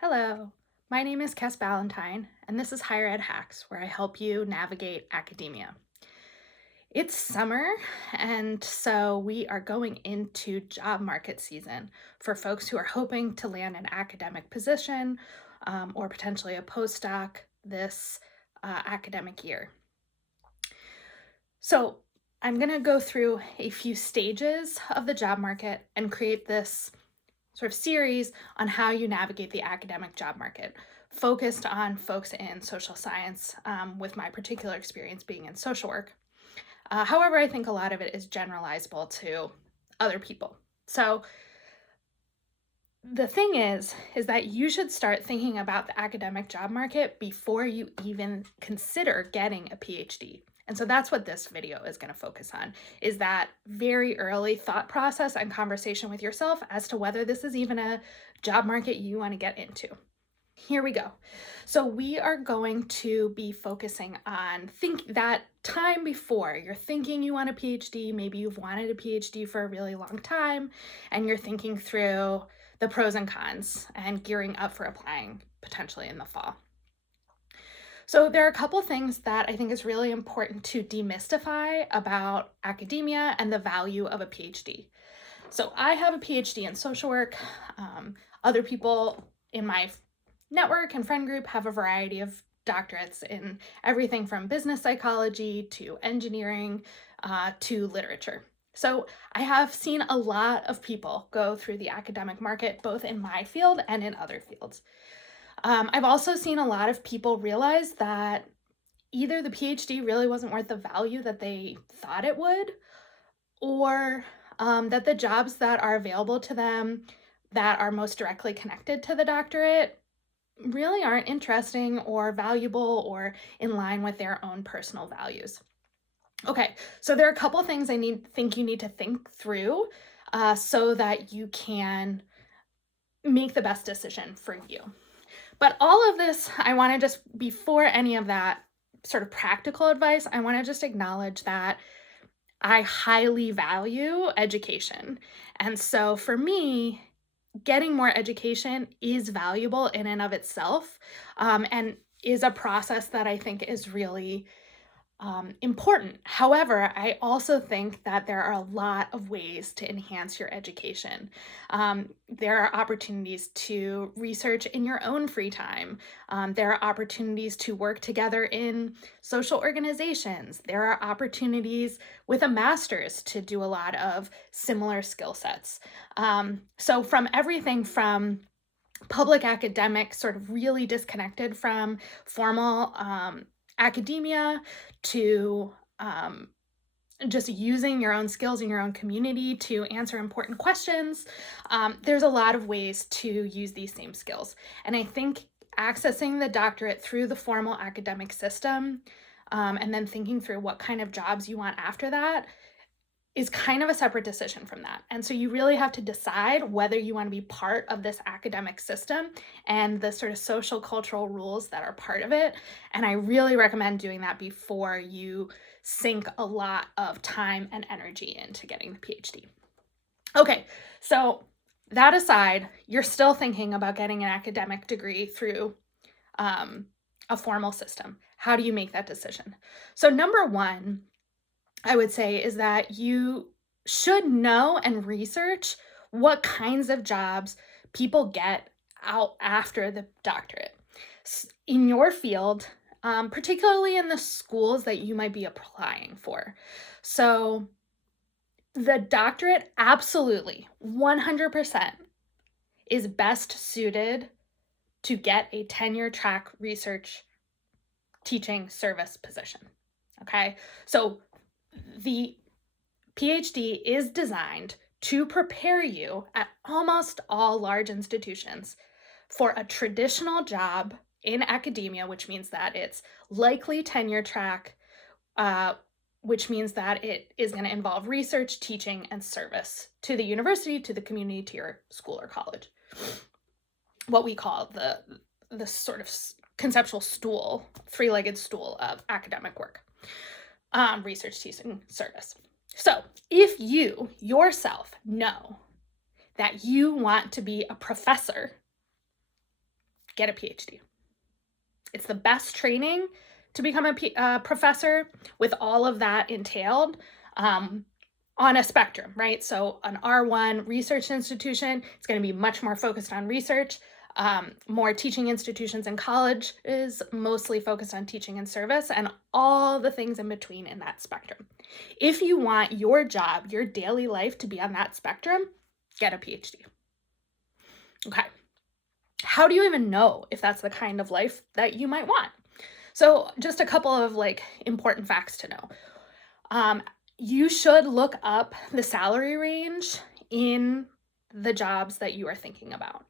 Hello, my name is Kes Ballantyne, and this is Higher Ed Hacks, where I help you navigate academia. It's summer, and so we are going into job market season for folks who are hoping to land an academic position or potentially a postdoc this academic year. So I'm going to go through a few stages of the job market and create this sort of series on how you navigate the academic job market, focused on folks in social science, with my particular experience being in social work. However, I think a lot of it is generalizable to other people. So the thing is that you should start thinking about the academic job market before you even consider getting a PhD. And so that's what this video is going to focus on, is that very early thought process and conversation with yourself as to whether this is even a job market you want to get into. Here we go. So we are going to be focusing on that time before you're thinking you want a PhD, maybe you've wanted a PhD for a really long time, and you're thinking through the pros and cons and gearing up for applying potentially in the fall. So there are a couple things that I think is really important to demystify about academia and the value of a PhD. So I have a PhD in social work. Other people in my network and friend group have a variety of doctorates in everything from business psychology to engineering to literature. So I have seen a lot of people go through the academic market, both in my field and in other fields. I've also seen a lot of people realize that either the PhD really wasn't worth the value that they thought it would, or that the jobs that are available to them that are most directly connected to the doctorate really aren't interesting or valuable or in line with their own personal values. Okay, so there are a couple things think you need to think through so that you can make the best decision for you. But all of this, I want to just, before any of that sort of practical advice, I want to just acknowledge that I highly value education. And so for me, getting more education is valuable in and of itself, and is a process that I think is really important. However, I also think that there are a lot of ways to enhance your education. There are opportunities to research in your own free time. There are opportunities to work together in social organizations. There are opportunities with a master's to do a lot of similar skill sets. So from everything from public academic, sort of really disconnected from formal academia, to just using your own skills in your own community to answer important questions. There's a lot of ways to use these same skills. And I think accessing the doctorate through the formal academic system, and then thinking through what kind of jobs you want after that, is kind of a separate decision from that. And so you really have to decide whether you want to be part of this academic system and the sort of social cultural rules that are part of it. And I really recommend doing that before you sink a lot of time and energy into getting the PhD. Okay, so that aside, you're still thinking about getting an academic degree through a formal system. How do you make that decision? So number one, I would say, is that you should know and research what kinds of jobs people get out after the doctorate in your field, particularly in the schools that you might be applying for. So the doctorate absolutely 100% is best suited to get a tenure track research teaching service position. Okay, so the PhD is designed to prepare you at almost all large institutions for a traditional job in academia, which means that it's likely tenure track, which means that it is going to involve research, teaching, and service to the university, to the community, to your school or college. What we call the sort of conceptual stool, three-legged stool of academic work. Research, teaching, service. So if you yourself know that you want to be a professor, get a PhD. It's the best training to become a professor with all of that entailed, on a spectrum, right? So an R1 research institution, it's going to be much more focused on research. More teaching institutions in college is mostly focused on teaching and service, and all the things in between in that spectrum. If you want your job, your daily life to be on that spectrum, get a PhD. Okay. How do you even know if that's the kind of life that you might want? So just a couple of important facts to know. You should look up the salary range in the jobs that you are thinking about.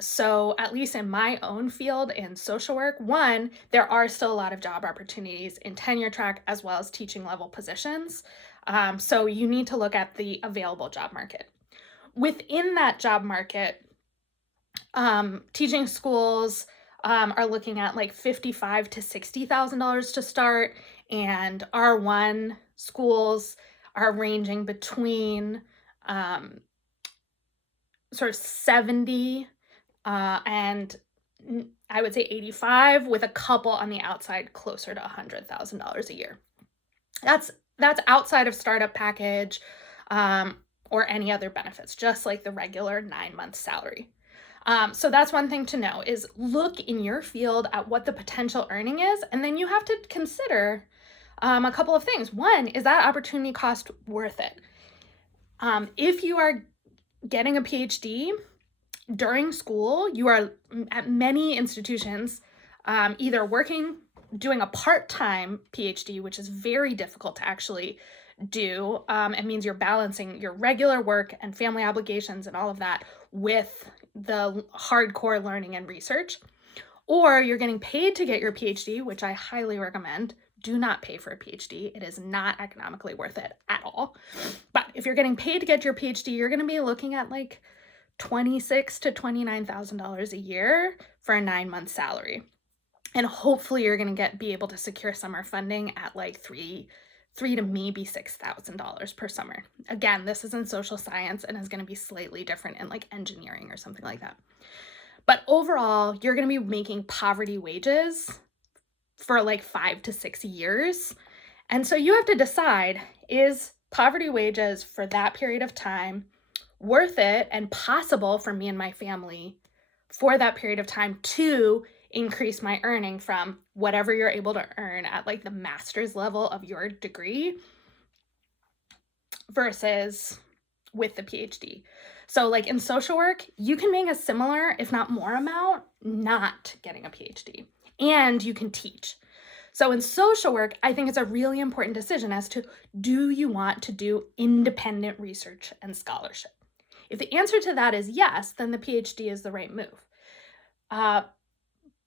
So at least in my own field in social work, one, there are still a lot of job opportunities in tenure track as well as teaching level positions. So you need to look at the available job market. Within that job market, teaching schools are looking at like $55,000 to $60,000 to start, and R1 schools are ranging between sort of 70 and I would say 85, with a couple on the outside closer to $100,000 a year. That's outside of startup package or any other benefits, just like the regular 9-month salary. So that's one thing to know, is look in your field at what the potential earning is, and then you have to consider a couple of things. One, is that opportunity cost worth it? If you are getting a PhD during school, you are at many institutions either doing a part-time PhD, which is very difficult to actually do. It means you're balancing your regular work and family obligations and all of that with the hardcore learning and research. Or you're getting paid to get your PhD, which I highly recommend. Do not pay for a PhD. It is not economically worth it at all. But if you're getting paid to get your PhD, you're going to be looking at like $26,000 to $29,000 a year for a 9-month salary. And hopefully you're going to be able to secure summer funding at like $3,000 to maybe $6,000 per summer. Again, this is in social science and is going to be slightly different in like engineering or something like that. But overall, you're going to be making poverty wages for like 5 to 6 years. And so you have to decide, is poverty wages for that period of time worth it and possible for me and my family for that period of time to increase my earning from whatever you're able to earn at like the master's level of your degree versus with the PhD. So like in social work, you can make a similar, if not more amount, not getting a PhD, and you can teach. So in social work, I think it's a really important decision as to, do you want to do independent research and scholarship? If the answer to that is yes, then the PhD is the right move.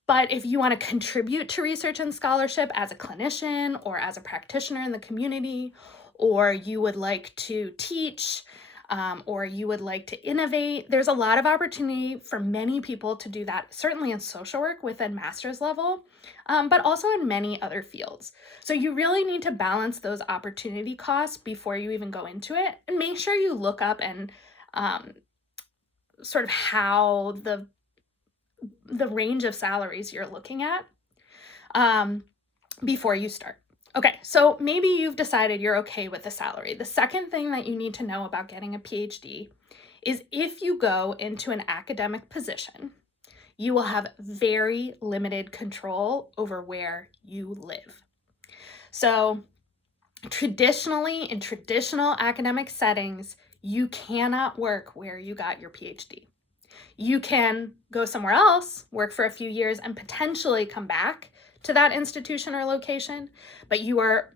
But if you want to contribute to research and scholarship as a clinician or as a practitioner in the community, or you would like to teach, or you would like to innovate, there's a lot of opportunity for many people to do that, certainly in social work within master's level, but also in many other fields. So you really need to balance those opportunity costs before you even go into it, and make sure you look up and sort of how the range of salaries you're looking at before you start. Okay, so maybe you've decided you're okay with the salary. The second thing that you need to know about getting a PhD is, if you go into an academic position, you will have very limited control over where you live. So traditionally, in traditional academic settings, you cannot work where you got your PhD. You can go somewhere else, work for a few years, and potentially come back to that institution or location, but you are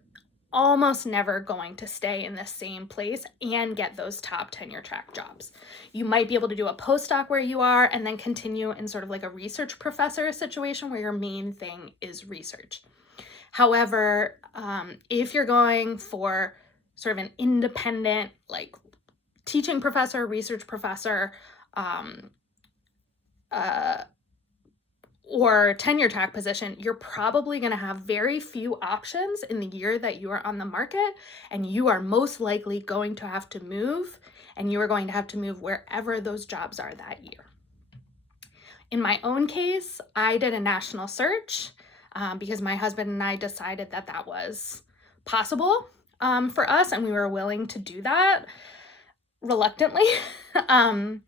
almost never going to stay in the same place and get those top tenure track jobs. You might be able to do a postdoc where you are and then continue in sort of like a research professor situation where your main thing is research. However, if you're going for sort of an independent, like teaching professor, research professor, or tenure track position, you're probably going to have very few options in the year that you are on the market, and you are most likely going to have to move, and you are going to have to move wherever those jobs are that year. In my own case, I did a national search because my husband and I decided that that was possible for us, and we were willing to do that reluctantly. um,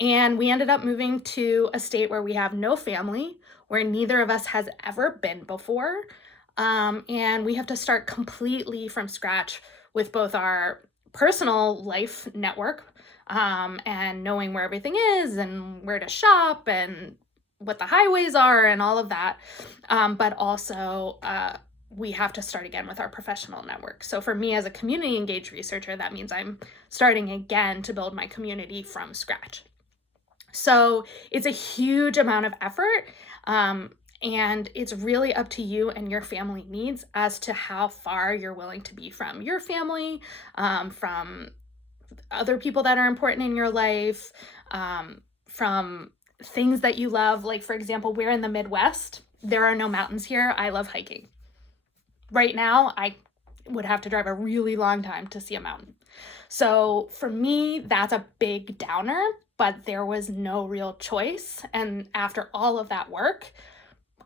and we ended up moving to a state where we have no family, where neither of us has ever been before. And we have to start completely from scratch with both our personal life network and knowing where everything is and where to shop and what the highways are and all of that. But also, we have to start again with our professional network. So for me as a community engaged researcher, that means I'm starting again to build my community from scratch. So it's a huge amount of effort. And it's really up to you and your family needs as to how far you're willing to be from your family, from other people that are important in your life, from things that you love. Like, for example, we're in the Midwest. There are no mountains here. I love hiking. Right now, I would have to drive a really long time to see a mountain. So for me, that's a big downer, but there was no real choice. And after all of that work,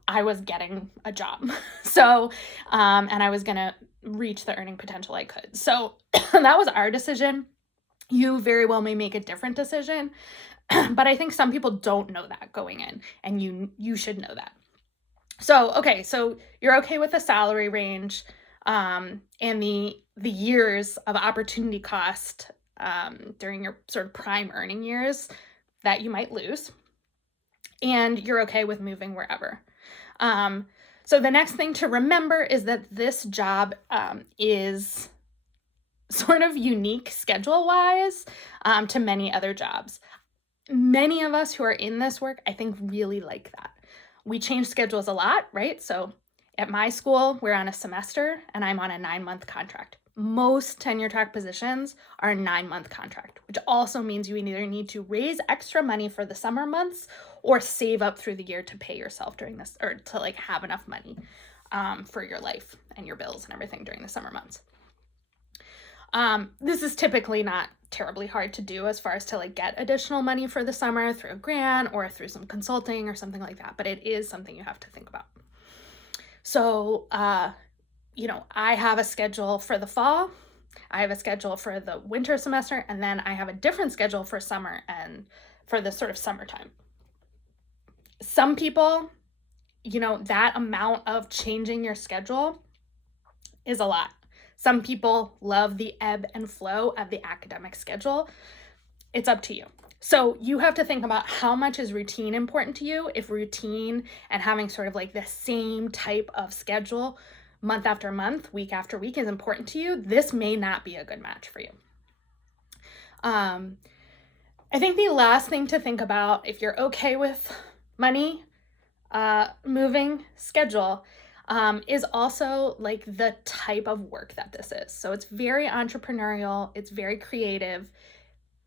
I was getting a job. So, and I was going to reach the earning potential I could. So that was our decision. You very well may make a different decision, but I think some people don't know that going in, and you should know that. So, okay, so you're okay with the salary range and the years of opportunity cost during your sort of prime earning years that you might lose, and you're okay with moving wherever. So the next thing to remember is that this job is sort of unique schedule-wise to many other jobs. Many of us who are in this work, I think, really like that. We change schedules a lot, right? So at my school, we're on a semester and I'm on a 9-month contract. Most tenure track positions are a 9-month contract, which also means you either need to raise extra money for the summer months or save up through the year to pay yourself during this, or to like have enough money for your life and your bills and everything during the summer months. This is typically not terribly hard to do as far as to like get additional money for the summer through a grant or through some consulting or something like that, but it is something you have to think about. So, I have a schedule for the fall, I have a schedule for the winter semester, and then I have a different schedule for summer and for the sort of summertime. Some people, that amount of changing your schedule is a lot. Some people love the ebb and flow of the academic schedule. It's up to you. So you have to think about how much is routine important to you. If routine and having sort of like the same type of schedule month after month, week after week is important to you, this may not be a good match for you. I think the last thing to think about, if you're okay with money, moving, schedule, is also like the type of work that this is. So it's very entrepreneurial, it's very creative.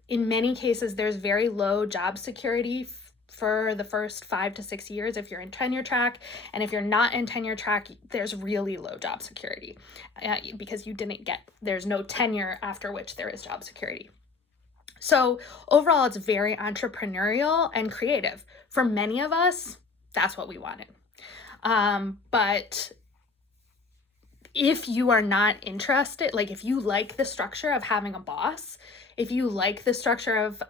In many cases, there's very low job security for the first 5 to 6 years if you're in tenure track. And if you're not in tenure track, there's really low job security because there's no tenure after which there is job security. So overall, it's very entrepreneurial and creative. For many of us, that's what we wanted. But if you are not interested, like if you like the structure of having a boss, if you like the structure of,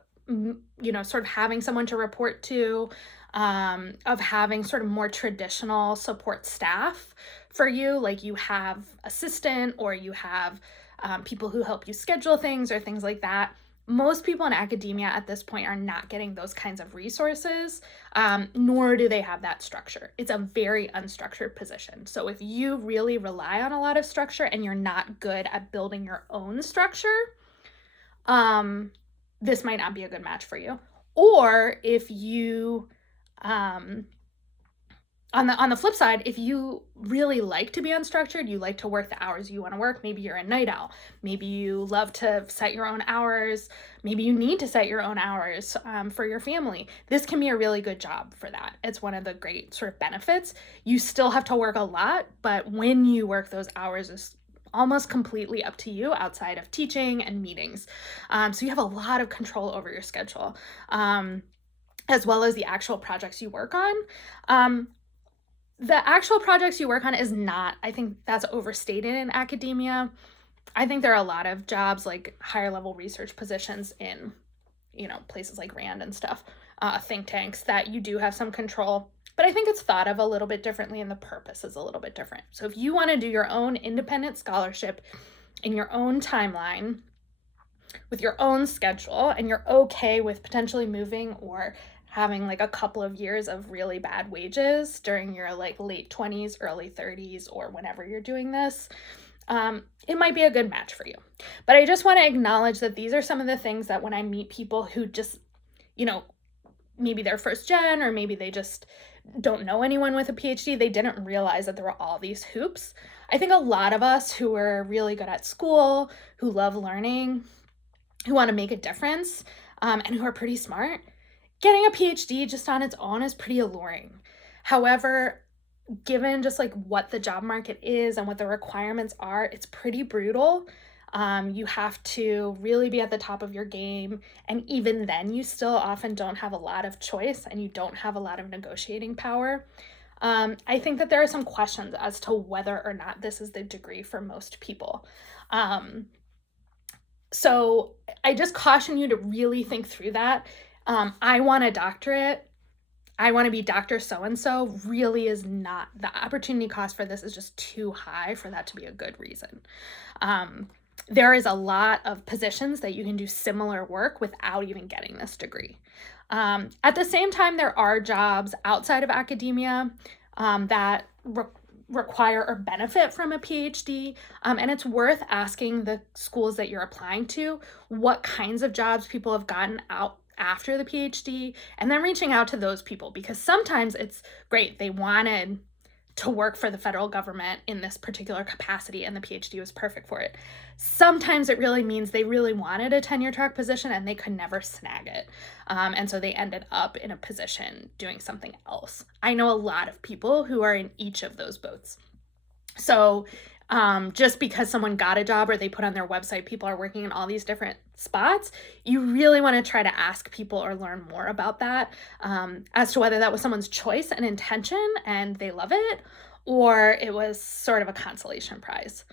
sort of having someone to report to, of having sort of more traditional support staff for you, like you have assistant or you have people who help you schedule things or things like that. Most people in academia at this point are not getting those kinds of resources, nor do they have that structure. It's a very unstructured position. So if you really rely on a lot of structure and you're not good at building your own structure, this might not be a good match for you. Or if you, on the flip side, if you really like to be unstructured, you like to work the hours you want to work, maybe you're a night owl, maybe you love to set your own hours, maybe you need to set your own hours for your family, this can be a really good job for that. It's one of the great sort of benefits. You still have to work a lot, but when you work those hours is almost completely up to you outside of teaching and meetings. So you have a lot of control over your schedule. as well as the actual projects you work on. Um, the actual projects you work on is not, I think that's overstated in academia. I think there are a lot of jobs like higher level research positions in, places like Rand and stuff, think tanks, that you do have some control. But I think it's thought of a little bit differently and the purpose is a little bit different. So if you want to do your own independent scholarship in your own timeline with your own schedule and you're okay with potentially moving or having like a couple of years of really bad wages during your like late 20s, early 30s, or whenever you're doing this, it might be a good match for you. But I just want to acknowledge that these are some of the things that when I meet people who just, maybe they're first gen or maybe they just don't know anyone with a PhD, they didn't realize that there were all these hoops. I think a lot of us who are really good at school, who love learning, who want to make a difference, and who are pretty smart, getting a PhD just on its own is pretty alluring. However, given just like what the job market is and what the requirements are, it's pretty brutal. You have to really be at the top of your game. And even then, you still often don't have a lot of choice and you don't have a lot of negotiating power. I think that there are some questions as to whether or not this is the degree for most people. So I just caution you to really think through that. I want a doctorate. I want to be Dr. So-and-so really is not, the opportunity cost for this is just too high for that to be a good reason. There is a lot of positions that you can do similar work without even getting this degree. At the same time, there are jobs outside of academia that require or benefit from a PhD, and it's worth asking the schools that you're applying to what kinds of jobs people have gotten out after the PhD, and then reaching out to those people, because sometimes it's great, they wanted to work for the federal government in this particular capacity and the PhD was perfect for it. Sometimes it really means they really wanted a tenure track position and they could never snag it. And so they ended up in a position doing something else. I know a lot of people who are in each of those boats. So just because someone got a job or they put on their website, people are working in all these different spots, you really want to try to ask people or learn more about that, as to whether that was someone's choice and intention and they love it, or it was sort of a consolation prize.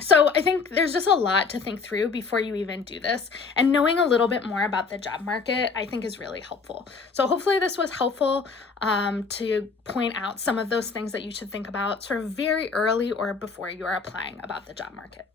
So I think there's just a lot to think through before you even do this, and knowing a little bit more about the job market I think is really helpful. So hopefully this was helpful to point out some of those things that you should think about sort of very early or before you are applying about the job market.